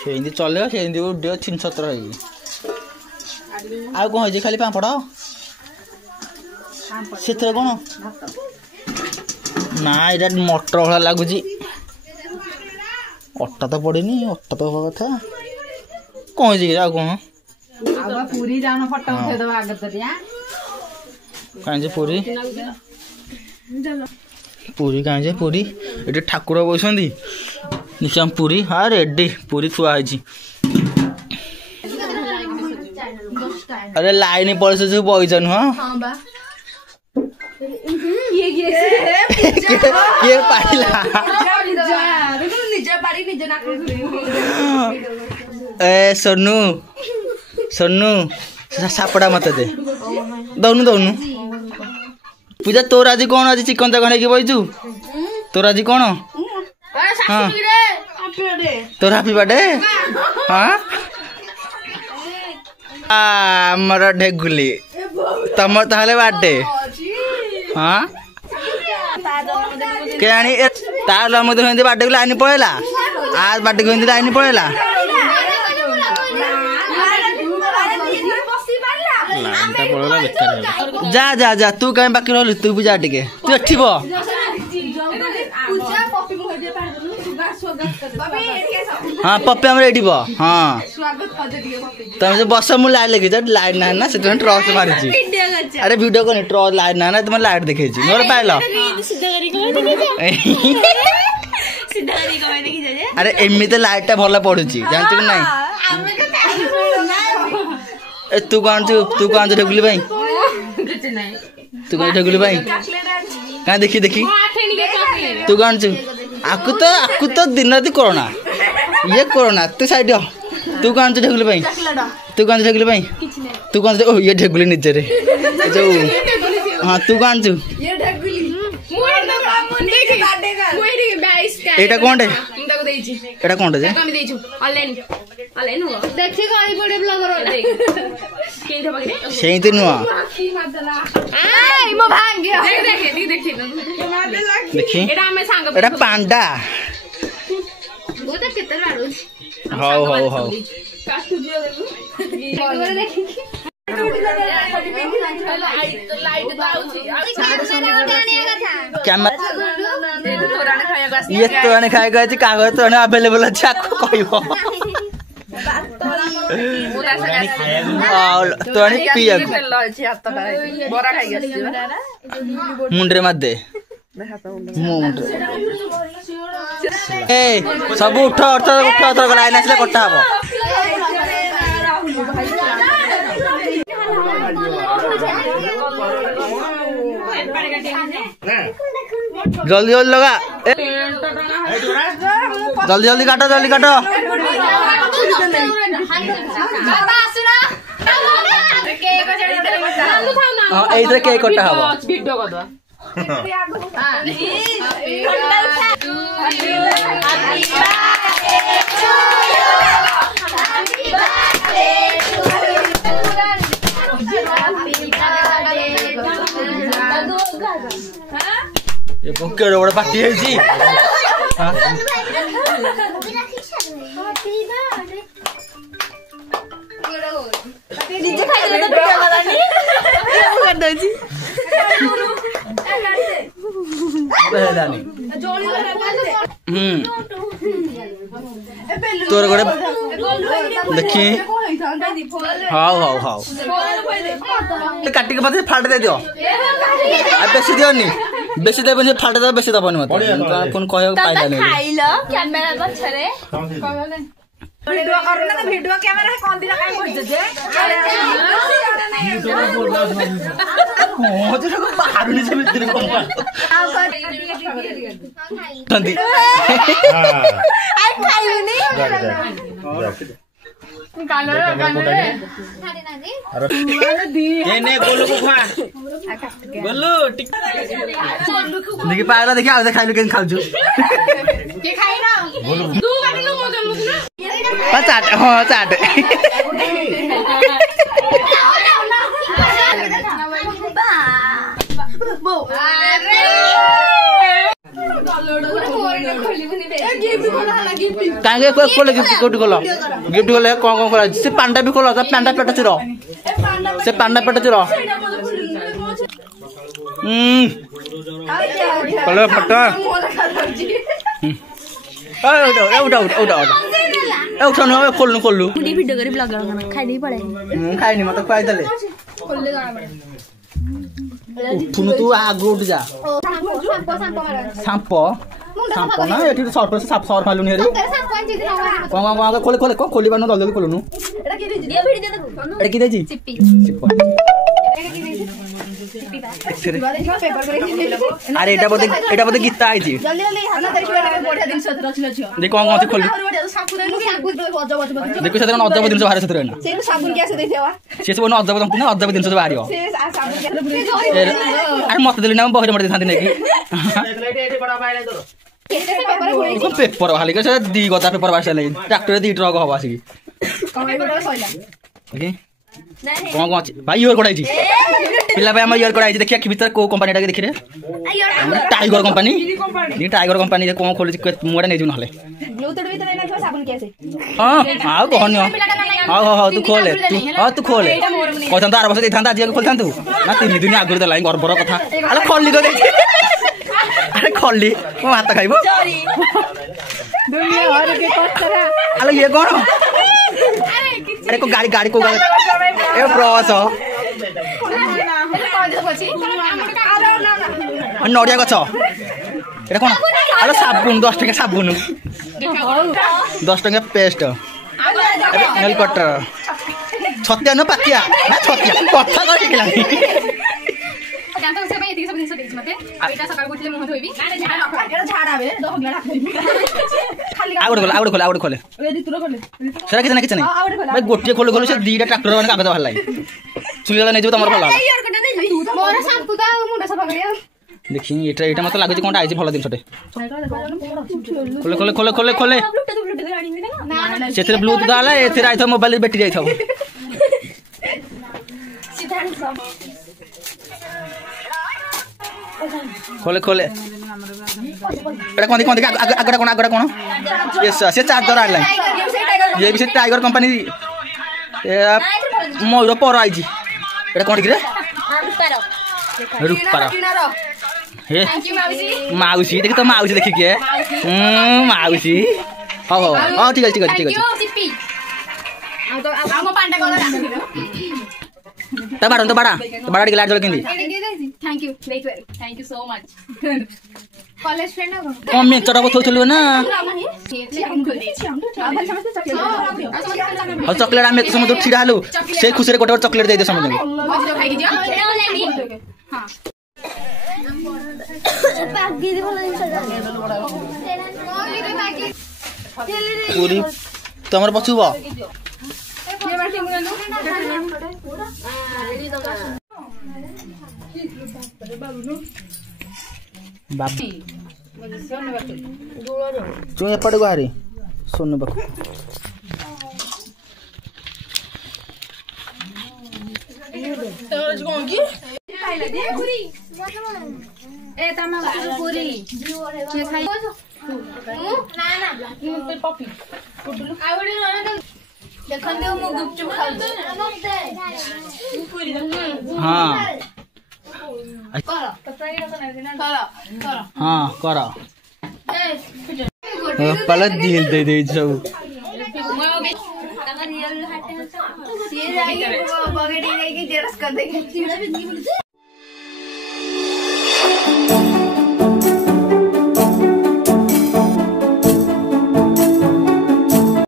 सेमती चलो सेमती उड़ छिन छतर आ कौन है खाली पापड़ से कौन ना ये मटर भाला लगुच अटा तो पड़ेनी अटा तो हवा कथा कौन है आ कौन पूरी जान फटा उठेदबा आगे तरिया कहीं पूरी पूरी कहीं पूरी ये ठाकुर बसंती निश्चय पूरी हाँ रेडी पूरी थुआ है अरे लाइन पड़े जो बगीचा नुह ए सोनू सोनू सापड़ा मत दे दौनु दौनु पूजा तोर आज कौन आज चिकन तक बईचु तोर आज कौन हाँ तोर हैप्पी बर्थडे हाँ आमर ढेगुली तुम ताले बर्थडे हाँ केणी तार जन्मदिन हिंदी बर्थडे को लाइन पड़ेला आज बर्थडे को हिंदी लाइन पड़ेला जा जा जा तू कहीं बाकी रहलु तू भी जा टिके तू एठी बो हाँ पप्पी हमरे एठी बो हाँ तुम जो बस मु लाइट लगी लाइट ना ना से ट्रॉस मारी अरे वीडियो को ट्रॉस लाइट ना ना तुम लाइट देखे मोर पाइल अरे एमती लाइट टा भल पड़ू जानते कि नहीं तू कौन ढेगुली भाई तू कौन ढेगुली भाई कहाँ देखी देखी तू कौन आकु तो दिन राति कोरोना ये कोरोना तू साइड तू कौन ढेगुली भाई तू कौन ढेगुली भाई तू कौन ओ ये ढेगुली निजे रे जो हाँ तू कौन एटा कौन एटा कौन जे सेंती नुआ देखी एटा पांडा हाउ हाउ हाउ ये तो खाए गए कागज तो अवेलेबल अच्छे आपको कहब मुंडे मत दे सब उठ उठ उठ लाइन आसले कटा हम जल्दी जल्दी लगा जल्दी जल्दी काटो जल्दी काटो এইটা কেক কটা হবে ভিডিও করবা ये केड़े बड़े पार्टी है जी हां डीजे खाइले तो पिटा गलानी कर दो जी बेलानी तोर गोड़े देखी हाउ हाउ हाउ काटी के पते फाड़ दे दियो आ बेसी दियो नी बेसी दे बने फाड़ दे बेसी दबनी मत फोन कहयो पाइला नहीं खाइलो कैमरा पछरे वीडियो करना ना वीडियो कैमरा है कौन दिला काय बोल जे ओ जे को बाहर नहीं से भीतर को तंदी हां आई खाइलो नहीं कालो ये ने गोलू को खा गोलू देखि पायला देखि आ खाइलो केन खाउ छु के खाइ ना दू काटी लो मो जन्म चाट हां चाट अरे काहे खोले गिफ्ट खोल गिफ्ट खोले कौन कौन खोला से पांडा भी खोला पांडा पेट चिरो से पांडा पेट चिरो खोले फटा उठा न खोल्नु खोल्नु भिडियो गरी ब्लग गर्न खाइदै पळे खाइनी म त खुवाइ दले उठुनु तू आगो उठ जा सांप सांप ना एठी सर्फ साफ सर फालु नि हेरि कोन खोले खोले कोन खोली बानो जल्दी खोलुनु एटा के दियो भिडियो दे एटा के देजी चिप्पी अरे एटा बोधे गीता आइछि जल्दी जल्दी हाना देखिबा बढिया दिन सत्र रखिल छ देख कोन कोन खोली साबुन अजब अजब देखो सत्र अजब दिन बाहर सत्र ना से साबुन कैसे देथेवा से सब अजब दिन अजब दिन बाहरियो से साबुन कैसे अरे मत दिले ना बहरे मत दिथांती नेकी पेपर हाली के दी गता पेपर बासले ट्रैक्टर दी ट्रक हवा आसी कमाई बडा सइला ओके कौन कौन भाई ईयर कोडाई छी पिला भाई हम ईयर कोडाई छी देखिया कि भीतर को कंपनी टा के देखि रे टाइगर कंपनी ये टाइगर कंपनी जे कोन खोली मोडा नै जुन हले ब्लूटूथ भीतर नै ना साबुन कैसे हां हां कहन हां तू खोले तू खोले कहथन त 8 वर्ष देथांता जे खोलथान तू ना 3 दिन आगुर त लाइन गर्बर कथा अरे खोलली तो देखि अरे खोलली म हाथ खाइबो दुनिया हर के कचरा अरे ये कौन अरे को गाड़ी को गाड़ी ए ब्रस नड़िया गछ एटा कोन अरे साबुन 10 टका साबुन 10 टका पेस्ट नेल कटर छत्या न पातिया ना छत्या कथा कर शिखलानी जानतो से भाई 300 देछ मते बेटा सकाळ उठले मुह धोइबी एटा झाडा बे दहगला खाली आउट खोले रेडी तुरो खोले सेरा किछ नै भाई गोटिए खोले खोले से दीटा ट्रैक्टर माने कागज बाहर लाई सुलिला नै जो तमर भला यार कटा नै मोर सापु ता मुंडा सफा करिया देखि एटा मत लागै कोनटा आइछि भला दिन छटे खोले सेथरे ब्लूटूथ दाला एथरे आइथो मोबाइल बैटरी जाइथो खोले एटा कोन आगडा कोन यस से चार्जर आइला ये भी से टाइगर कंपनी ए मोर पर आइछि एटा कोन रे रुपारा हे माउसी देखि त माउसी देखि के माउसी हां ठीक है चिप्पी आ तो हम पांडा कोन त बाडा डी लाड जल किंदी thank you so much college friend हो कम में चटबो थोथलु ना और चॉकलेट आमे समुद्र छिडालु से खुशी रे गोटे चॉकलेट दे दे समुद्र हां पूरी तमर पछुबो बाबी तू एपड़ गारी सोन बक ए तमा पूरी के खाइ ना पपी आवडी न देखन दे मु गुपचुप खाइ हां हाँ कर पहले दिल दे दे सब